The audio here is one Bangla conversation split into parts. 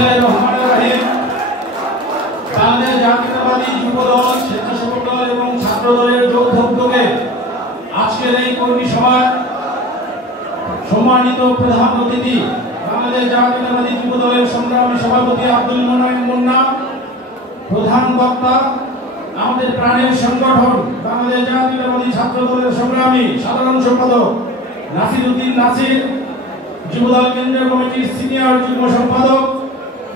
বিসমিল্লাহির রহমানির রহিম। বাংলাদেশ জাতীয়তাবাদী যুবদল, স্বেচ্ছাসেবক দল এবং ছাত্র দলের যৌথ উদ্যোগে আজকের এই কর্মী সভায় সম্মানিত প্রধান অতিথি বাংলাদেশ জাতীয়তাবাদী যুবদলের সংগ্রামী সভাপতি আব্দুল মোনায়েম মুন্না, প্রধান বক্তা আমাদের প্রাণের সংগঠন বাংলাদেশ জাতীয়তাবাদী ছাত্র দলের সংগ্রামী সাধারণ সম্পাদক নাসিরউদ্দিন নাসির, যুবদল কেন্দ্রীয় কমিটির সিনিয়র যুগ্ম সম্পাদক,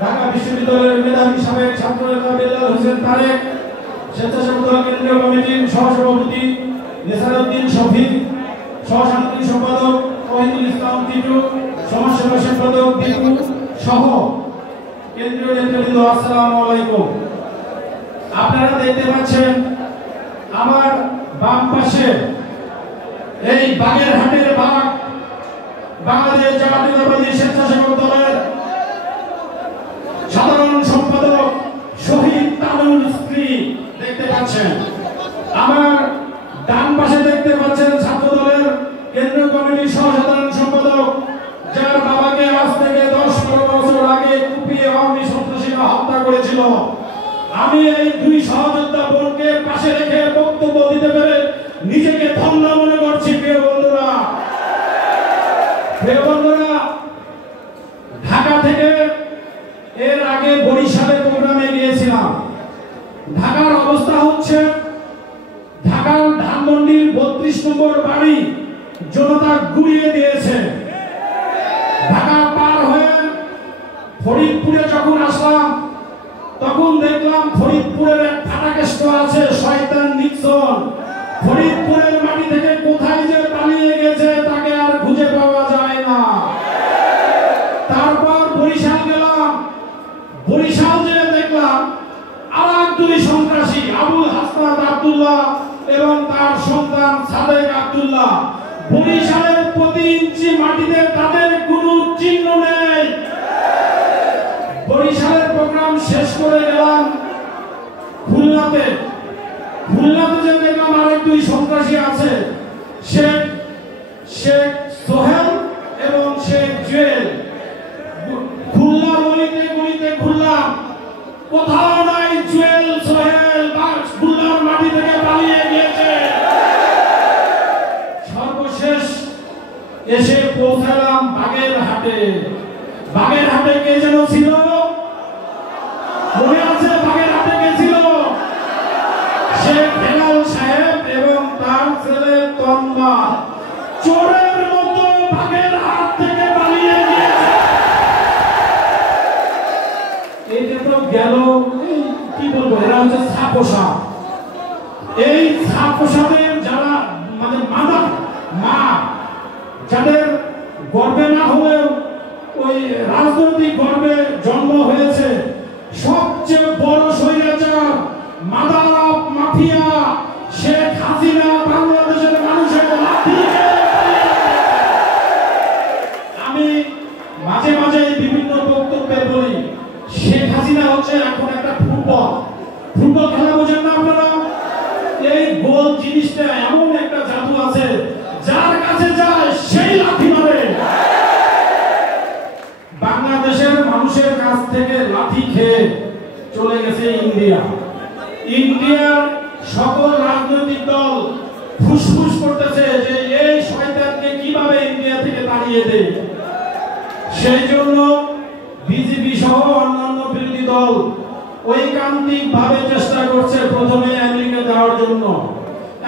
ঢাকা বিশ্ববিদ্যালয়ের মেধাবী সাবেক ছাত্র নেতা বেলাল হোসেন তারেক, স্বেচ্ছাসেবক দল কেন্দ্রীয় কমিটির সহসভাপতি নেসারউদ্দিন শফিক, সহসাংগঠনিক সম্পাদক ওহিদুল ইসলাম টিটু, সমাজসেবা সম্পাদক টিটু সহ কেন্দ্রীয় নেতৃবৃন্দ, আসসালামু আলাইকুম। আপনারা দেখতে পাচ্ছেন আমার বাম পাশে এই বাগেরহাটের বাগ বাংলাদেশ জাতীয়তাবাদী স্বেচ্ছাসেবক দলের সাধারণ সম্পাদক শহীদ তানুর স্ত্রী দেখতে পাচ্ছেন। আমার ডান পাশে দেখতে পাচ্ছেন ছাত্র দলের কেন্দ্রীয় কমিটির সহসাধারণ সম্পাদক, যার বাবাকে আজ থেকে 10-12 বছর আগে কুপিয়ে আওয়ামী সন্ত্রাসীরা হত্যা করেছিল। আমি এই দুই সহযোদ্ধা বোনকে পাশে রেখে বক্তব্য দিতে পেরে নিজেকে ধন্য মনে করছি। প্রিয় বন্ধুরা, ঢাকা থেকে এর আগে বরিশালে প্রোগ্রামে গিয়েছিলাম। ঢাকার অবস্থা হচ্ছে, ঢাকার ধানমন্ডির 32 নম্বর বাড়ি জনতা গুড়িয়ে দিয়েছে। ঢাকা পার হয়ে ফরিদপুরে যখন আসলাম তখন দেখলাম ফরিদপুরের এক ফাটাকেষ্ট আছে শয়তান নিক্সন। ফরিদপুরের মাটি থেকে কোথায় যে পালিয়ে গেছে তাকে আর খুঁজে পাওয়া যায় না। তারপর বরিশাল গেলাম, বরিশাল যে দেখলাম আর দুই সন্ত্রাসী আবুল হাসনাত আব্দুল্লাহ এবং তার সন্তান সাদেক আব্দুল্লাহ। বরিশালের প্রতি ইঞ্চি মাটিতে তাদের কোনো চিহ্ন নেই। বরিশালের প্রোগ্রাম শেষ করে গেলাম খুলনাতে। খুলনাতে যে দেখলাম আরেক দুই সন্ত্রাসী আছে, শেখ সোহেল এবং শেখ জুয়েল। খুলনা গলিতে গলিতে ঘুরলাম, কোথাও নাই জুয়েল সোহেল, খুলনার মাটি থেকে পালিয়ে গিয়েছে। সর্বশেষ এসে পৌঁছালাম বাগেরহাটে। বাগেরহাটে কে যেন ছিল, মনে আছে? বাগেরহাটে কে ছিল? শেখ হেলাল সাহেব এবং তার ছেলে তন্মা চোরের মতো বাগেরহাট থেকে পালিয়ে গিয়েছে। এইটা তো গেল, কি বলবো, এরা হচ্ছে ছাপোষা। এই ছাপোষাদের যারা মানে মা যাদের গর্বে না হলেও ওই রাজনৈতিক গর্বে জন্ম হয়েছে, সবচেয়ে বড় স্বৈরাচার mother of mafia Sheikh Hasina বাংলাদেশের মানুষের লাঠি। আমি মাঝে মাঝে বিভিন্ন বক্তব্যে বলি, শেখ হাসিনা হচ্ছে এখন একটা ফুটবল খেলা, বোঝেন না আপনারা? এই গোল জিনিসটা এমন একটা জাদু আছে, যার কাছে যায় সেই লাঠি মারে। বাংলাদেশের মানুষের কাছ থেকে লাঠি খেয়ে চলে গেছে ইন্ডিয়া। ইন্ডিয়ার সকল রাজনৈতিক দল ফুসফুস করতেছে যে এই শয়তানকে কিভাবে ইন্ডিয়া থেকে তাড়িয়ে দেয়। সেই জন্য বিজেপি সহ অন্যান্য বিরোধী দল ঐকান্তিক ভাবে চেষ্টা করছে প্রথমে আমেরিকা যাওয়ার জন্য।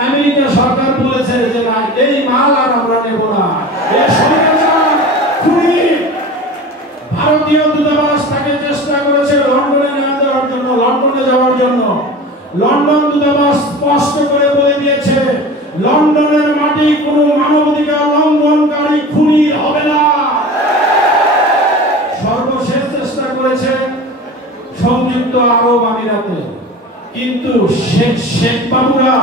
আমেরিকা সরকার বলেছে যে না, এই মাল আর আমরা নেব না। এই শয়তান খুনি ভারতীয় দূতাবাস তাকে চেষ্টা করেছে লন্ডনে যাওয়ার জন্য। লন্ডন দূতাবাস স্পষ্ট করে বলে দিয়েছে, লন্ডনের মাটি কোনো মানবাধিকার লঙ্ঘনকারী খুনি হবে না। সর্বশেষ চেষ্টা করেছে সংযুক্ত আরব আমিরাতে, কিন্তু শেখ বাবুরা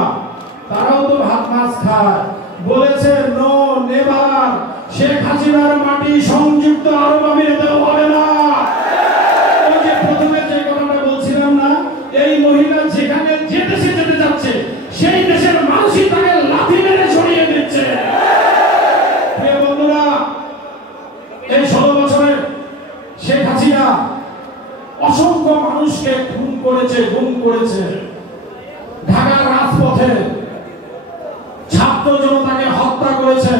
তারাও তো ভাত মাছ খায়, বলেছে নো নেভার, শেখ হাসিনার মাটি সংযুক্ত আরব আমিরাতে হবে না। ওই যে প্রথমে যে কথাটা বলছিলাম না, এই মহিলা যেখানে যে দেশে যেতে যাচ্ছে সেই দেশের মানুষই তাকে লাথি মেরে সরিয়ে দিচ্ছে। প্রিয় বন্ধুরা, এই 16 বছরে শেখ হাসিনা অসংখ্য মানুষকে খুন করেছে, গুম করেছে। ঢাকার রাজপথে ছাত্র জনতাকে হত্যা করেছে।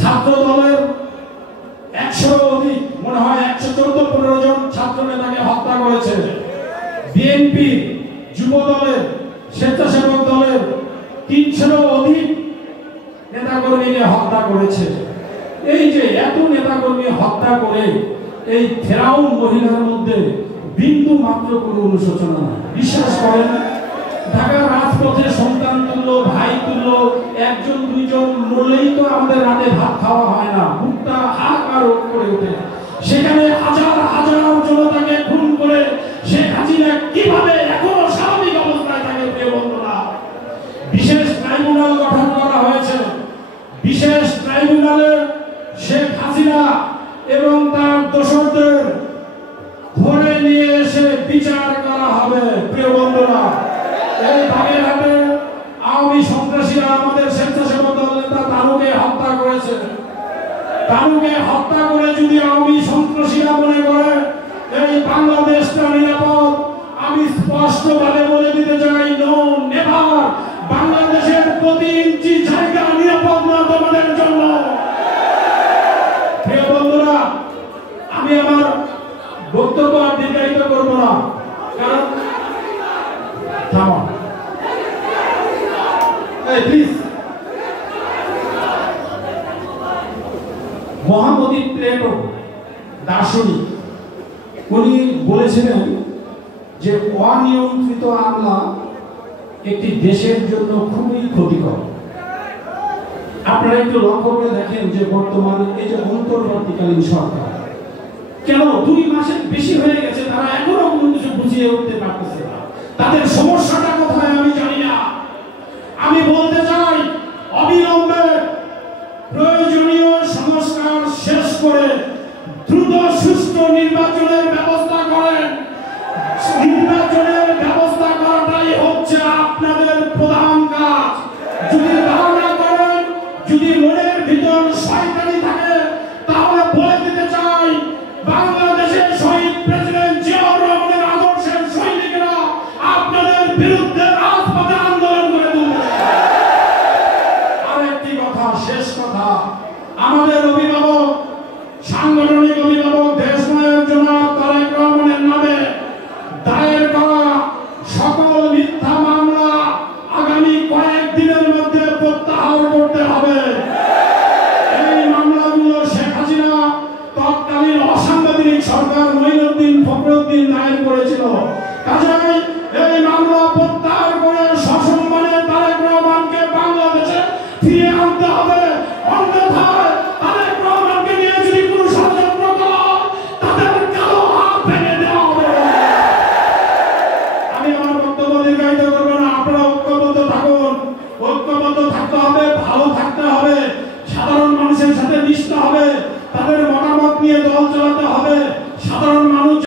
ছাত্র দলের 100 অধিক, মনে হয় 114-15 জন ছাত্র নেতাকে হত্যা করেছে। বিএনপি, যুব দলের, স্বেচ্ছাসেবক দলের 300 অধিক নেতাকর্মীকে হত্যা করেছে। এই যে এত নেতাকর্মী হত্যা করে এই ফেরাউন মহিলার মধ্যে বিন্দু মাত্র কোনো অনুশোচনা নাই। বিশ্বাস করেন, ঢাকার রাজপথে সন্তান তুল্য, ভাই তুল্য, 1-2 জন মরলেই তো আমাদের রাতে ভাত খাওয়া হয় না, বুকটা হাহাকার করে ওঠে। সেখানে হাজার হাজার জনতাকে খুন করে শেখ হাসিনা কিভাবে এখনো স্বাভাবিক অবস্থায় থাকে? প্রিয় বন্ধুরা, বিশেষ ট্রাইব্যুনাল গঠন করা হয়েছে। বিশেষ ট্রাইব্যুনালে শেখ হাসিনা এবং তার দোসরদের ধরে নিয়ে এসে বিচার করা হবে। প্রিয় বন্ধুরা, এই বাগেরহাটে আওয়ামী সন্ত্রাসীরা আমাদের স্বেচ্ছাসেবক দল নেতা তারুকে হত্যা করেছে। তারুকে হত্যা করে যদি আওয়ামী সন্ত্রাসীরা মনে করে এই বাংলাদেশটা নিরাপদ, আমি স্পষ্টভাবে বলে দিতে চাই, নো নেভার। বাংলাদেশের প্রতি ইঞ্চি জায়গা নিরাপদ না তোমাদের জন্য। প্রিয় বন্ধুরা, আমি আমার বক্তব্য আর দীর্ঘায়িত করবো না, কারণ প্লিজ। মহামতি প্লেটো, দার্শনিক, উনি বলেছিলেন যে অনিয়ন্ত্রিত আমলা একটি দেশের জন্য খুবই ক্ষতিকর। আপনারা একটু লক্ষ্য করে দেখেন যে বর্তমানে এই যে অন্তর্বর্তীকালীন সরকার, কেন 2 মাসের বেশি হয়ে গেছে, তারা এখনো কোনো কিছু বুঝিয়ে উঠতে পারতেছে না। তাদের সমস্যাটা কোথায় আমি জানি না। আমি বলতে চাই, অবিলম্বে প্রয়োজনীয় সংস্কার শেষ করে দ্রুত সুষ্ঠু নির্বাচনের ব্যবস্থা করেন। নির্বাচনের ব্যবস্থা করাটাই হচ্ছে আপনাদের প্রধান কাজ। যদি তা না করেন, যদি মনের ভিতর শয়তানি থাকে, তাহলে বলে দিতে চাই, বাংলাদেশের শহীদ প্রেসিডেন্ট জিয়াউর রহমানের আদর্শের সৈনিকরা আপনাদের বিরুদ্ধে রাজপথে আন্দোলন করে তুলবে। আরেকটি কথা, শেষ কথা, আমাদের অভিভাবক, সাংগঠনিক অভিভাবক দেশনায়ক জনাব তারেক রহমানের নামে দায়ের করা সকল মিথ্যা মামলা আগামী কয়েকদিনের মধ্যে প্রত্যাহার করতে হবে। এই মামলাগুলো শেখ হাসিনা তৎকালীন অসাংবিধানিক সরকার মঈনুদ্দিন ফখরুদ্দিন দায়ের করেছিল। কাজেই এই মামলা প্রত্যাহার করে সসম্মানে তারেক রহমানকে বাংলাদেশে ফিরিয়ে আনতে হবে। অন্যথায় তারেক রহমানকে নিয়ে যদি কোনো ষড়যন্ত্র করা, তাদের কালো হাত ভেঙে দেওয়া হবে। আমি আমার বক্তব্য দীর্ঘায়িত করবো না। আপনারা ঐক্যবদ্ধ থাকুন, ঐক্যবদ্ধ থাকতে হবে, ভালো থাকতে হবে, সাধারণ মানুষের সাথে মিশতে হবে, তাদের মতামত নিয়ে দল চালাতে হবে। সাধারণ মানুষ